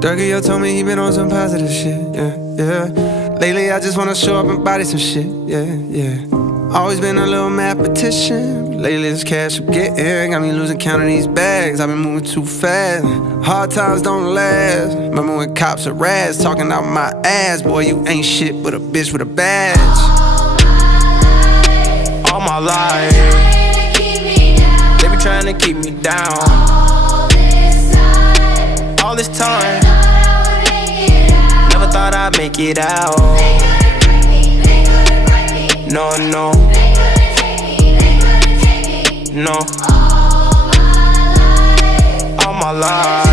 Durkio told me he been on some positive shit, yeah. Lately I just wanna show up and body some shit, yeah. Always been a little mathematician. Lately this cash I'm getting got me losing count of these bags. I've been moving too fast. Hard times don't last. Remember when cops are rats talking out my ass? Boy, you ain't shit but a bitch with a badge. All my life, they be trying to keep me down. All this time, never thought I'd make it out. No, no, no. All my life,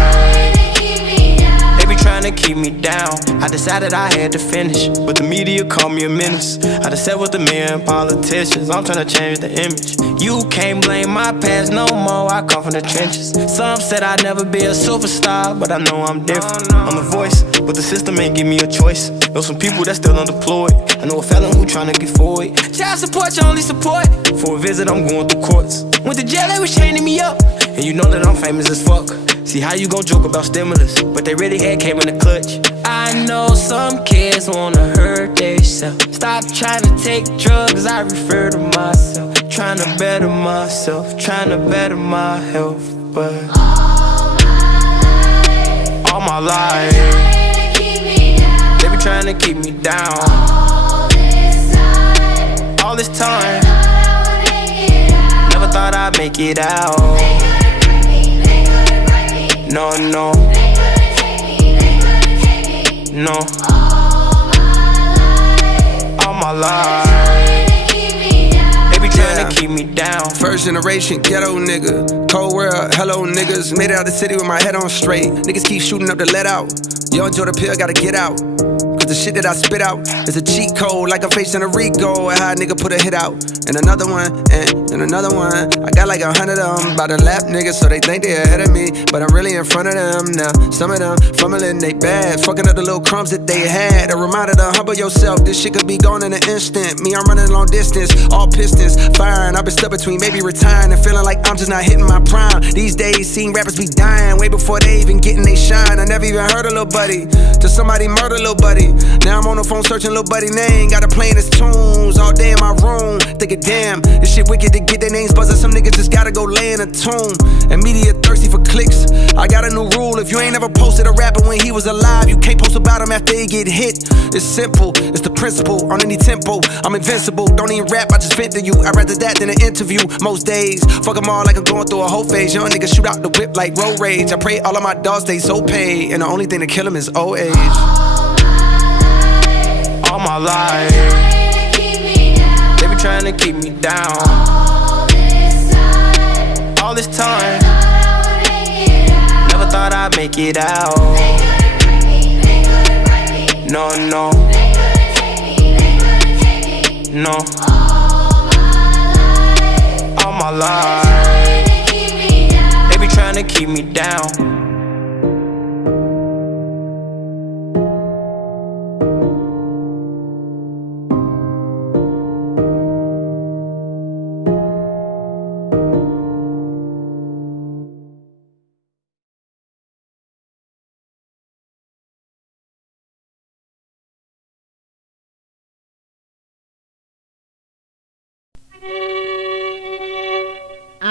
they be trying to keep me down. I decided I had to finish, but the media called me a menace. I just sat with the men politicians. I'm trying to change the image. You can't blame my past no more. I come from the trenches. Some said I'd never be a superstar, but I know I'm different. I'm the voice, but the system ain't give me a choice. Know some people that's still unemployed. I know a felon who tryna get forward. Child support, your only support. For a visit, I'm going through courts. Went to jail, they was chaining me up. And you know that I'm famous as fuck. See how you gon' joke about stimulus, but they really had came in the clutch. I know some kids wanna hurt themselves. Stop trying to take drugs, I refer to myself. Trying to better myself, trying to better my health. But all my life, they be trying to keep me down. All this time, never thought I'd make it out. No, no, no. All my life, they be trying to keep me down. First generation ghetto nigga, cold world, hello niggas. Made it out the city with my head on straight. Niggas keep shooting up to let out. Yo, enjoy the pill, gotta get out. Cause the shit that I spit out is a cheat code, like I'm facing a Rico. And how a nigga put a hit out. And another one, and another one. I got like 100 of them by the lap niggas, so they think they ahead of me, but I'm really in front of them now. Some of them fumbling they bad, fucking up the little crumbs that they had. A reminder to humble yourself, this shit could be gone in an instant. Me, I'm running long distance, all pistons firing. I've been stuck between maybe retiring and feeling like I'm just not hitting my prime. These days, seeing rappers be dying way before they even getting they shine. I never even heard a little buddy till somebody murder little buddy. Now I'm on the phone searching little buddy name, got her playing his tunes all day in my room. Thinking, damn, this shit wicked to get their names buzzing. Some niggas just gotta go lay in a tomb. And media thirsty for clicks. I got a new rule, if you ain't ever posted a rapper when he was alive, you can't post about him after he get hit. It's simple, it's the principle, on any tempo. I'm invincible, don't even rap, I just vent to you. I'd rather that than an interview most days. Fuck them all like I'm going through a whole phase. Young niggas shoot out the whip like road rage. I pray all of my dogs stay so paid, and the only thing to kill them is old age. All my life, they be trying to keep me down. All this time, never thought I'd make it out. No, no, no. All my life, they be trying to keep me down.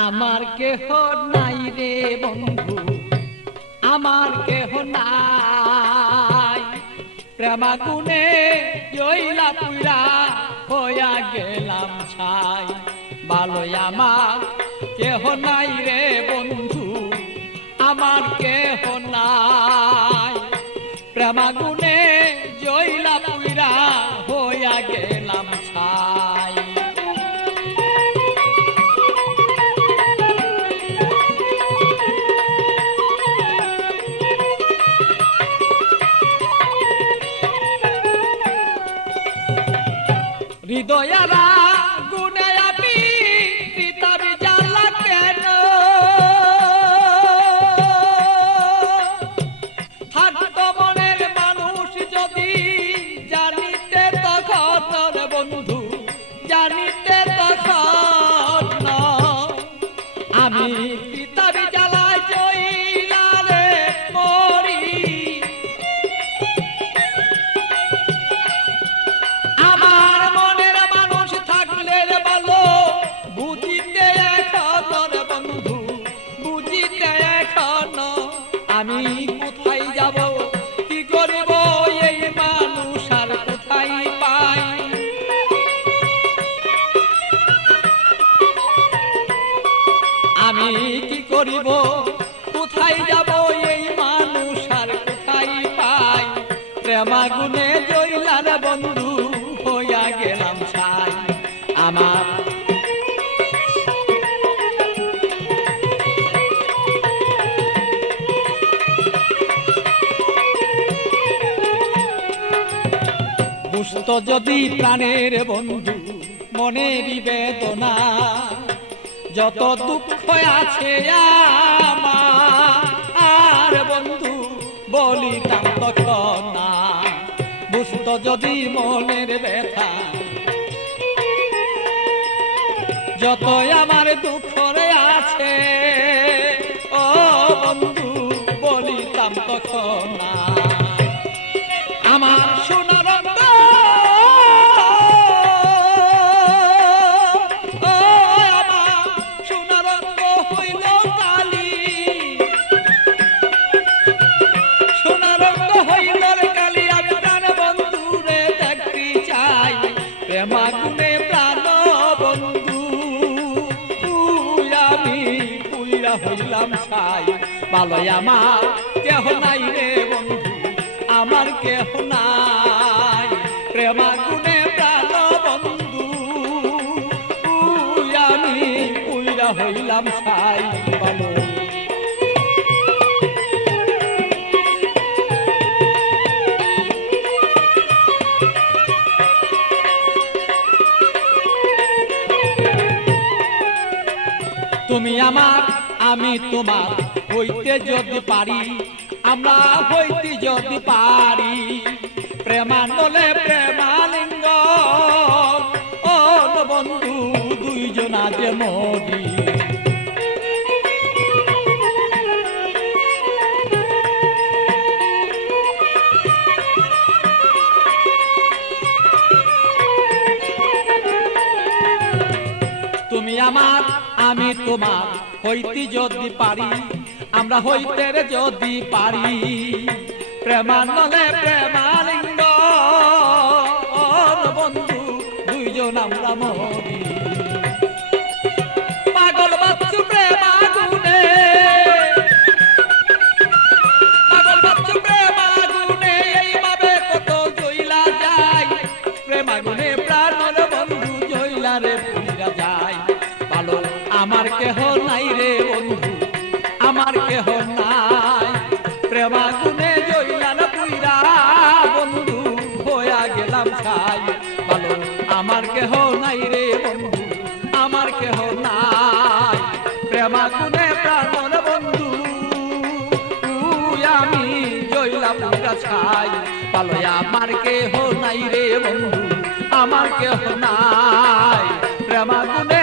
আমার কেহ নাই রে বন্ধু, আমার কেহ নাই। প্রেমাগুনে জইলা পুরা হইয়া গেলাম ছাই। ভালোই আমার কেহ নাই রে বন্ধু, আমার কেহ নাই। প্রেমাগুনে জইলা পুরা হইয়া গেলাম ছাই। হৃদয়ারা গুনে আমি ভিতর জ্বালা কেন, থাকতো মনের মানুষ যদি জানিতে তখন বন্ধু, জানিতে তখন আমি ভিতর জ্বালা জইলা রে মরি করিব কোথায় যাব এই মানুষ আর কোথায় পাই প্রেমাগুনে জইলার বন্ধু হইয়া গেলাম ছাই আমার বুঝত যদি প্রাণের বন্ধু মনের বেদনা যত দুঃখ আছে আমার বন্ধু বলিতাম তখন না বুঝত যদি মনের ব্যথা যত আমার দুঃখ আছে ও বন্ধু বলিতাম তখন না আমার সোনার প্রেমাগুনে প্রাণ বন্ধু তুই আমি পুইরা হইলাম ছাই ভালোই আমার কেহ নাই রে বন্ধু আমার কেহ নাই প্রেমাগুনে প্রাণ বন্ধু তুই আমি পুইরা হইলাম ছাই ভালো তুমি আমার আমি তোমার হইতে যদি পারি আমরা হইতে যদি পারি প্রেমানলে প্রেমালিঙ্গ ও বন্ধু দুইজনা যে মরি তুমি আমার আমি তোমার হইতে যদি পারি আমরা হইতে যদি পারি প্রেমানলে প্রেমালিঙ্গ বন্ধু দুইজন আমরা মরি পাগল বাচ্চু প্রেমাগুনে পাগল বাচ্চু প্রেমাগুনে এইভাবে কত জইলা যায় প্রেমাগুনে প্রাণর বন্ধু জইলা রে পুইরা যায় ভালো আমার কেহ নাই রে বন্ধু আমার কেহ নাই প্রেমাগুনে জইলার পুইরা বন্ধু হইয়া গেলাম ছাই ভালো আমার কেহ নাই রে বন্ধু আমার কেহ নাই প্রেমাগুনে প্রাণর বন্ধু তুই আমি জইলাম পুইরা ছাই ভালো আমার কেহ নাই রে বন্ধু আমার কেহ নাই প্রেমাগুনে